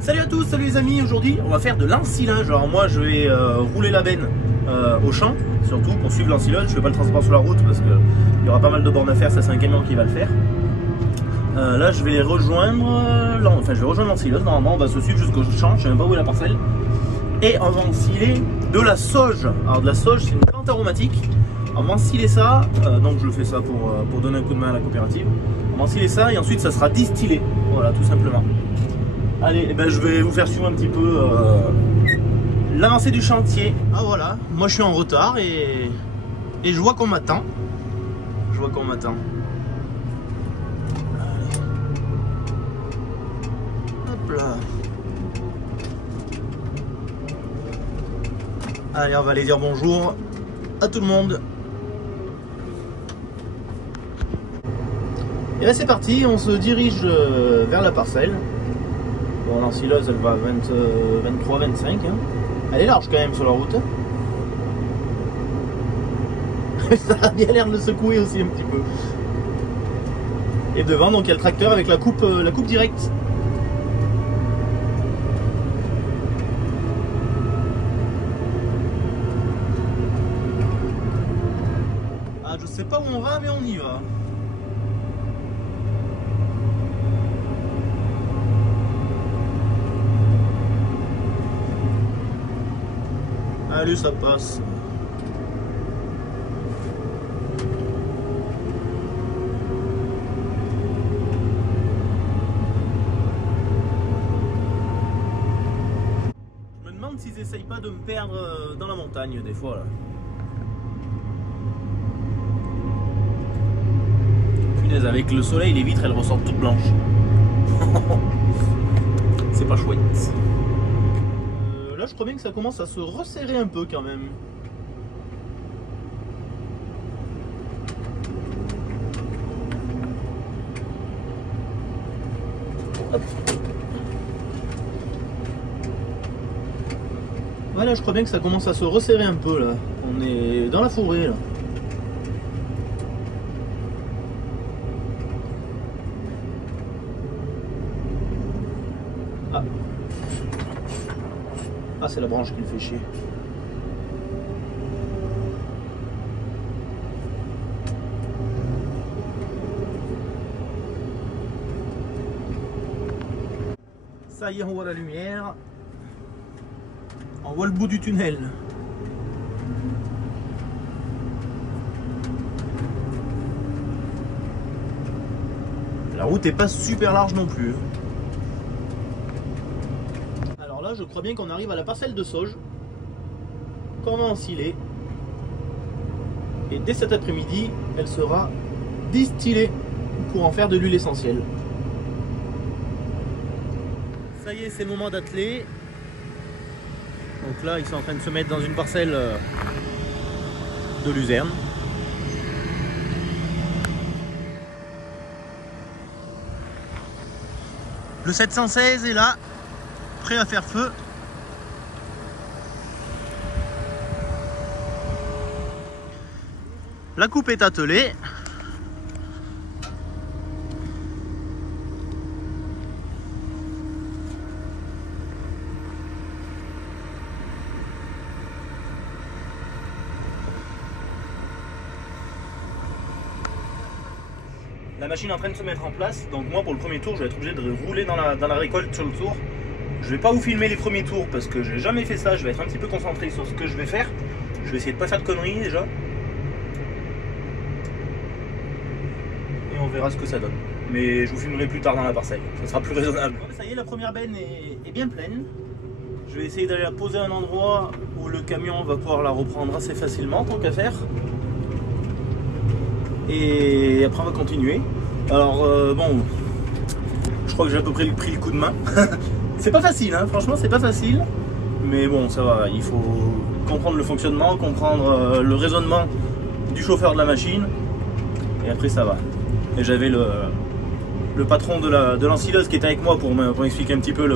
Salut à tous, salut les amis, aujourd'hui on va faire de l'ensilage. Alors moi je vais rouler la benne au champ, surtout pour suivre l'ensilage. Je fais pas le transport sur la route parce qu'il y aura pas mal de bornes à faire, ça c'est un camion qui va le faire. Là je vais les rejoindre, je vais rejoindre l'ensilage, normalement on va se suivre jusqu'au champ, je sais même pas où est la parcelle. Et on va ensiler de la sauge. Alors de la sauge c'est une plante aromatique. On va ensiler ça, donc je fais ça pour donner un coup de main à la coopérative. On va ensiler ça et ensuite ça sera distillé, voilà tout simplement. Allez, eh ben, je vais vous faire suivre un petit peu l'avancée du chantier. Ah voilà, moi je suis en retard et je vois qu'on m'attend. Hop là. Allez, on va aller dire bonjour à tout le monde. Et là c'est parti, on se dirige vers la parcelle. Bon, l'ensileuse elle va à 23-25, hein. Elle est large quand même sur la route. Ça a bien l'air de secouer aussi un petit peu. Et devant donc il y a le tracteur avec la coupe directe. Ah, je sais pas où on va mais on y va. Allez, ça passe. Je me demande s'ils essayent pas de me perdre dans la montagne des fois là. Punaise, avec le soleil, les vitres elles ressortent toutes blanches. C'est pas chouette. Là je crois bien que ça commence à se resserrer un peu quand même. Hop. Voilà, je crois bien que ça commence à se resserrer un peu là. On est dans la forêt là. Ah. Ah, c'est la branche qui le fait chier. Ça y est, on voit la lumière. On voit le bout du tunnel. La route est pas super large non plus. Je crois bien qu'on arrive à la parcelle de sauge qu'on va ensiler et dès cet après-midi elle sera distillée pour en faire de l'huile essentielle. Ça y est, c'est le moment d'atteler. Donc là ils sont en train de se mettre dans une parcelle de luzerne. Le 716 est là, prêt à faire feu. La coupe est attelée. La machine est en train de se mettre en place, donc moi pour le premier tour je vais être obligé de rouler dans la récolte sur le tour. Je vais pas vous filmer les premiers tours parce que j'ai jamais fait ça, je vais être un petit peu concentré sur ce que je vais faire. Je vais essayer de pas faire de conneries déjà. Et on verra ce que ça donne. Mais je vous filmerai plus tard dans la parcelle, ça sera plus raisonnable. Ça y est, la première benne est bien pleine. Je vais essayer d'aller la poser à un endroit où le camion va pouvoir la reprendre assez facilement, tant qu'à faire. Et après on va continuer. Alors bon, je crois que j'ai à peu près pris le coup de main. C'est pas facile, hein, franchement c'est pas facile. Mais bon, ça va, il faut comprendre le fonctionnement, comprendre le raisonnement du chauffeur de la machine. Et après ça va. Et j'avais le patron de l'ensileuse qui était avec moi pour m'expliquer un petit peu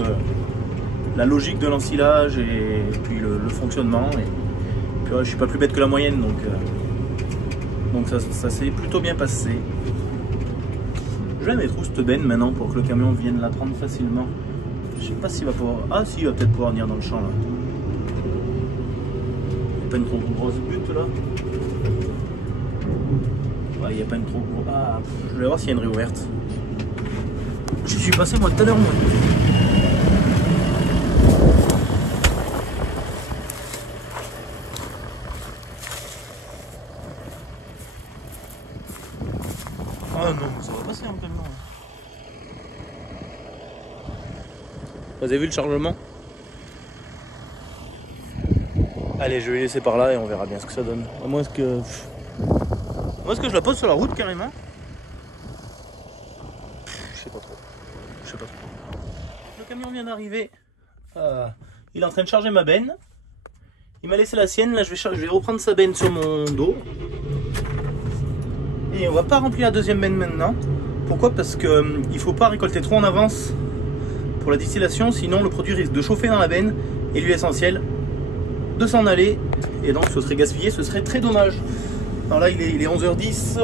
la logique de l'ensilage et puis le fonctionnement. Et puis ouais, je suis pas plus bête que la moyenne, donc ça s'est plutôt bien passé. Je vais mettre où cette benne maintenant pour que le camion vienne la prendre facilement. Je sais pas s'il va pouvoir... Ah si, il va peut-être pouvoir venir dans le champ là. Il n'y a pas une trop grosse butte là. Ouais, il n'y a pas une trop grosse... Ah, je vais voir s'il y a une réouverte. Je suis passé moi tout à l'heure moi. Ah non, ça va passer un peu de temps. Vous avez vu le chargement? Allez, je vais laisser par là et on verra bien ce que ça donne. À moins que... Moi, est-ce que je la pose sur la route carrément? Je sais pas trop. Je sais pas trop. Le camion vient d'arriver. Il est en train de charger ma benne. Il m'a laissé la sienne. Là, je vais reprendre sa benne sur mon dos. Et on va pas remplir la deuxième benne maintenant. Pourquoi? Parce que il faut pas récolter trop en avance pour la distillation, sinon le produit risque de chauffer dans la benne et l'huile essentielle de s'en aller. Et donc ce serait gaspillé, ce serait très dommage. Alors là il est 11h10.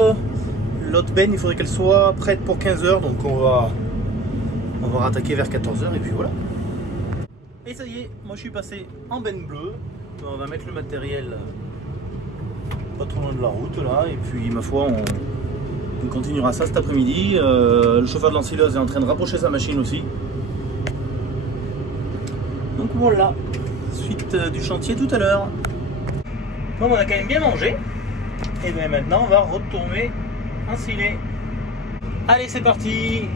L'autre benne il faudrait qu'elle soit prête pour 15h. Donc on va rattaquer vers 14h et puis voilà. Et ça y est, moi je suis passé en benne bleue. On va mettre le matériel pas trop loin de la route là. Et puis ma foi on continuera ça cet après-midi. Le chauffeur de l'ensileuse est en train de rapprocher sa machine aussi. Donc voilà, suite du chantier tout à l'heure. Bon, on a quand même bien mangé. Et bien maintenant on va retourner ensiler. Allez, c'est parti.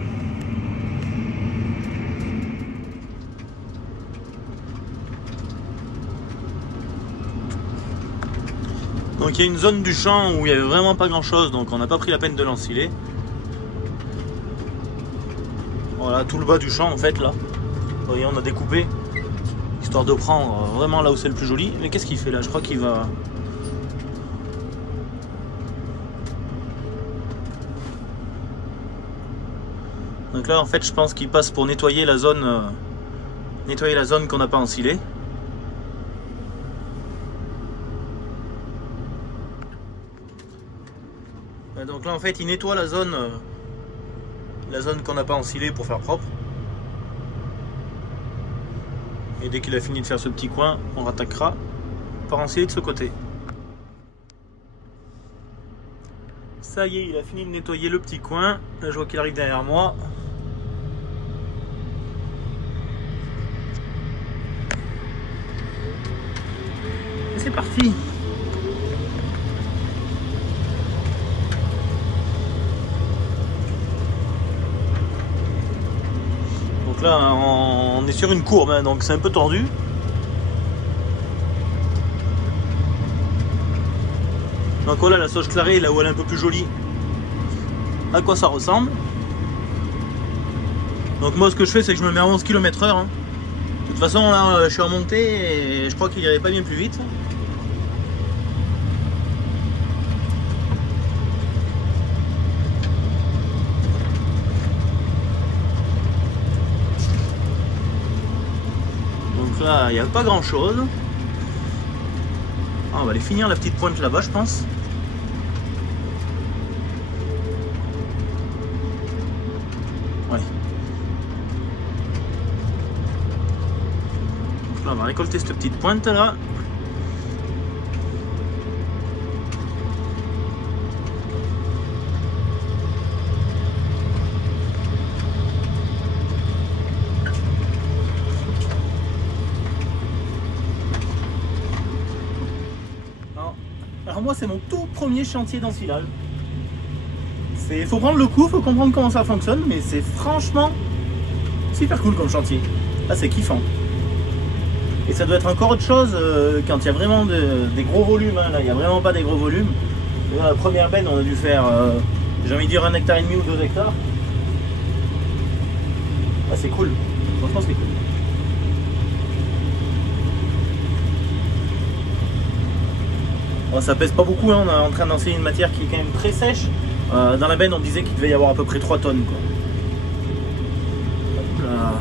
Donc il y a une zone du champ où il n'y avait vraiment pas grand chose, donc on n'a pas pris la peine de l'ensiler. Voilà, tout le bas du champ en fait là. Vous voyez, on a découpé, histoire de prendre vraiment là où c'est le plus joli. Mais qu'est-ce qu'il fait là? Je crois qu'il va... Donc là en fait je pense qu'il passe pour nettoyer la zone qu'on n'a pas ensilée. Donc là en fait il nettoie la zone qu'on n'a pas ensilée pour faire propre. Et dès qu'il a fini de faire ce petit coin, on rattaquera par ensiler de ce côté. Ça y est, il a fini de nettoyer le petit coin. Là je vois qu'il arrive derrière moi. Et c'est parti. Donc là on est sur une courbe, hein, donc c'est un peu tordu. Donc voilà la sauge clarée, là où elle est un peu plus jolie, à quoi ça ressemble. Donc moi ce que je fais c'est que je me mets à 11 km/h. Hein. De toute façon là je suis en montée et je crois qu'il irait pas bien plus vite. Donc là il n'y a pas grand chose. Ah, on va aller finir la petite pointe là-bas je pense. Ouais. Donc là on va récolter cette petite pointe là. Alors moi c'est mon tout premier chantier d'ensilage. Il faut prendre le coup, il faut comprendre comment ça fonctionne, mais c'est franchement super cool comme chantier. Là c'est kiffant. Et ça doit être encore autre chose quand il y a vraiment des gros volumes. Hein. Là il n'y a vraiment pas des gros volumes. Et là, la première benne on a dû faire, j'ai envie de dire 1,5 hectare ou 2 hectares. Là c'est cool, franchement c'est cool. Bon, ça pèse pas beaucoup, hein. On est en train d'enseigner une matière qui est quand même très sèche. Dans la benne on disait qu'il devait y avoir à peu près 3 tonnes. Quoi. Hop là.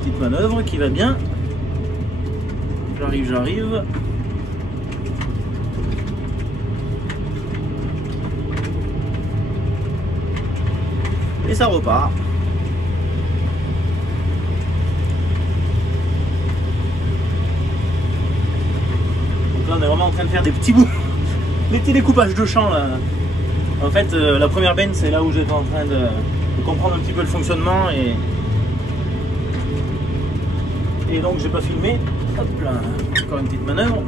Petite manœuvre qui va bien. J'arrive. Et ça repart. en train de faire des petits bouts, des petits découpages de champ là. En fait, la première benne, c'est là où j'étais en train de comprendre un petit peu le fonctionnement et donc j'ai pas filmé. Hop là, encore une petite manœuvre.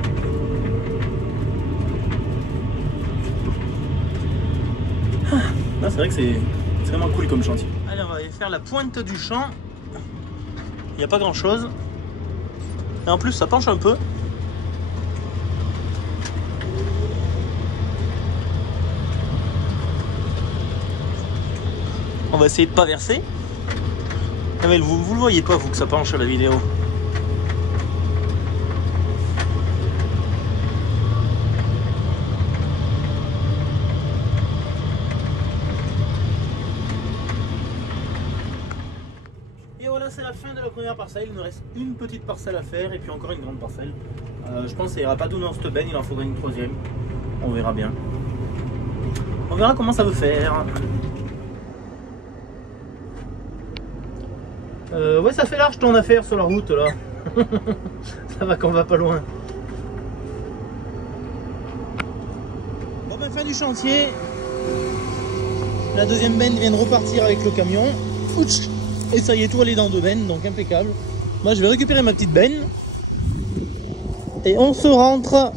Là, c'est vrai que c'est vraiment cool comme chantier. Allez, on va aller faire la pointe du champ. Il n'y a pas grand chose. Et en plus, ça penche un peu. On va essayer de pas verser. Ah mais vous le voyez pas, vous, que ça penche à la vidéo. Et voilà, c'est la fin de la première parcelle. Il nous reste une petite parcelle à faire et puis encore une grande parcelle. Je pense qu'il n'y aura pas d'eau dans cette benne, il en faudra une troisième. On verra bien. On verra comment ça veut faire. Ouais, ça fait large ton affaire sur la route là. Ça va qu'on va pas loin. Bon ben, fin du chantier. La deuxième benne vient de repartir avec le camion. Ouch. Et ça y est, tout allé dans deux bennes, donc impeccable. Moi je vais récupérer ma petite benne. Et on se rentre.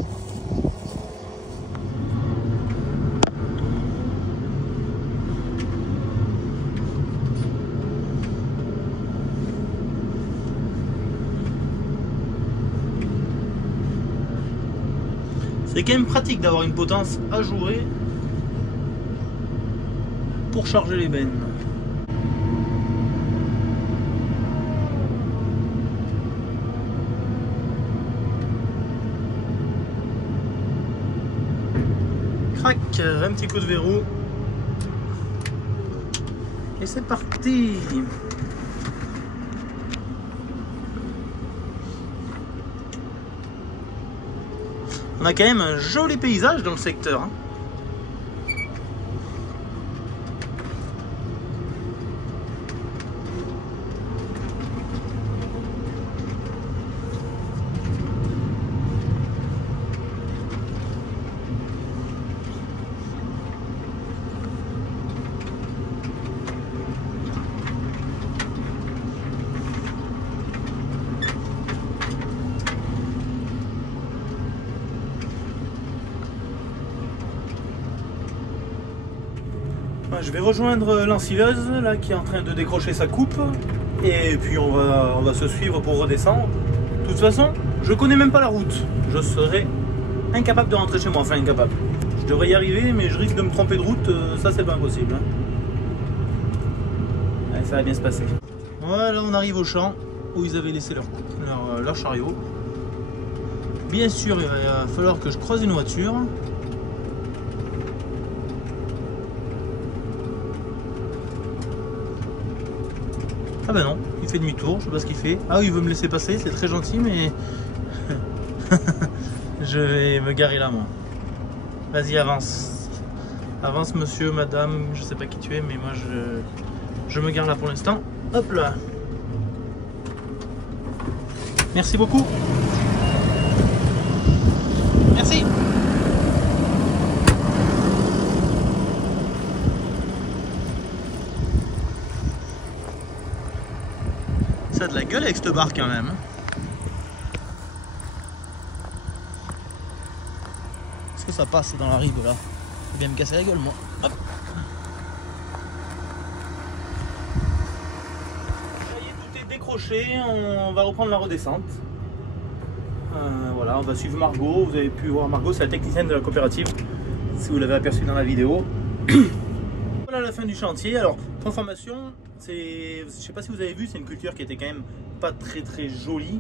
C'est quand même pratique d'avoir une potence à jouer pour charger les bennes. Crac, un petit coup de verrou. Et c'est parti. On a quand même un joli paysage dans le secteur. Je vais rejoindre l'ensileuse là qui est en train de décrocher sa coupe et puis on va se suivre pour redescendre. De toute façon, je connais même pas la route. Je serais incapable de rentrer chez moi, enfin incapable. Je devrais y arriver mais je risque de me tromper de route, ça c'est pas impossible. Allez, ça va bien se passer. Voilà, on arrive au champ où ils avaient laissé leur chariot. Bien sûr, il va falloir que je croise une voiture. Ah bah non, il fait demi-tour, je sais pas ce qu'il fait. Ah oui, il veut me laisser passer, c'est très gentil, mais je vais me garer là, moi. Vas-y, avance. Avance, monsieur, madame, je sais pas qui tu es, mais moi je me gare là pour l'instant. Hop là. Merci beaucoup. Merci. Ça a de la gueule avec cette barre quand même. Est-ce que ça passe dans la rive là? Je vais me casser la gueule moi. Hop. Ça y est, tout est décroché, on va reprendre la redescente. Voilà, on va suivre Margot. Vous avez pu voir Margot, c'est la technicienne de la coopérative, si vous l'avez aperçu dans la vidéo. Voilà la fin du chantier. Alors, transformation, je sais pas si vous avez vu, c'est une culture qui était quand même pas très jolie.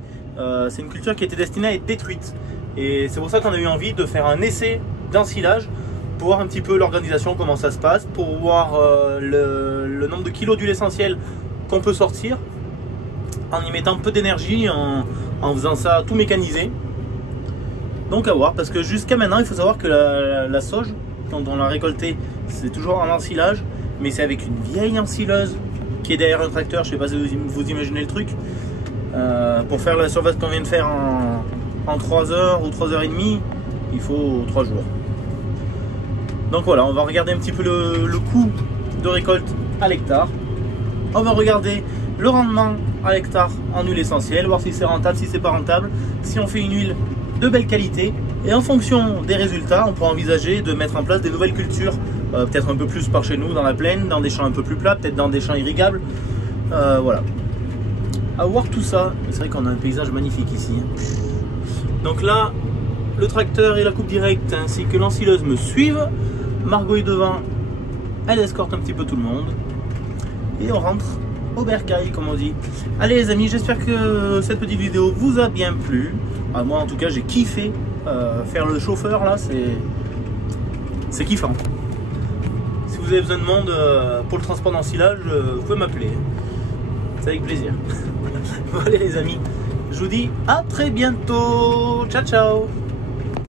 C'est une culture qui était destinée à être détruite. Et c'est pour ça qu'on a eu envie de faire un essai d'ensilage pour voir un petit peu l'organisation, comment ça se passe, pour voir le nombre de kilos d'huile essentielle qu'on peut sortir en y mettant peu d'énergie, en faisant ça tout mécanisé. Donc à voir, parce que jusqu'à maintenant, il faut savoir que la sauge, quand on l'a récoltée, c'est toujours en ensilage, mais c'est avec une vieille ensileuse qui est derrière un tracteur. Je sais pas si vous imaginez le truc. Pour faire la surface qu'on vient de faire en 3 heures ou 3 heures et demie, il faut 3 jours. Donc voilà, on va regarder un petit peu le coût de récolte à l'hectare. On va regarder le rendement à l'hectare en huile essentielle, voir si c'est rentable, si c'est pas rentable, si on fait une huile de belle qualité. Et en fonction des résultats, on pourra envisager de mettre en place des nouvelles cultures, peut-être un peu plus par chez nous, dans la plaine, dans des champs un peu plus plats, peut-être dans des champs irrigables. Voilà. À voir tout ça, c'est vrai qu'on a un paysage magnifique ici. Donc là, le tracteur et la coupe directe ainsi que l'ensileuse me suivent. Margot est devant, elle escorte un petit peu tout le monde. Et on rentre au bercail, comme on dit. Allez les amis, j'espère que cette petite vidéo vous a bien plu. Moi en tout cas, j'ai kiffé faire le chauffeur là, c'est kiffant. Si vous avez besoin de monde pour le transport d'ensilage, vous pouvez m'appeler. C'est avec plaisir. Bon, allez les amis, je vous dis à très bientôt. Ciao ciao.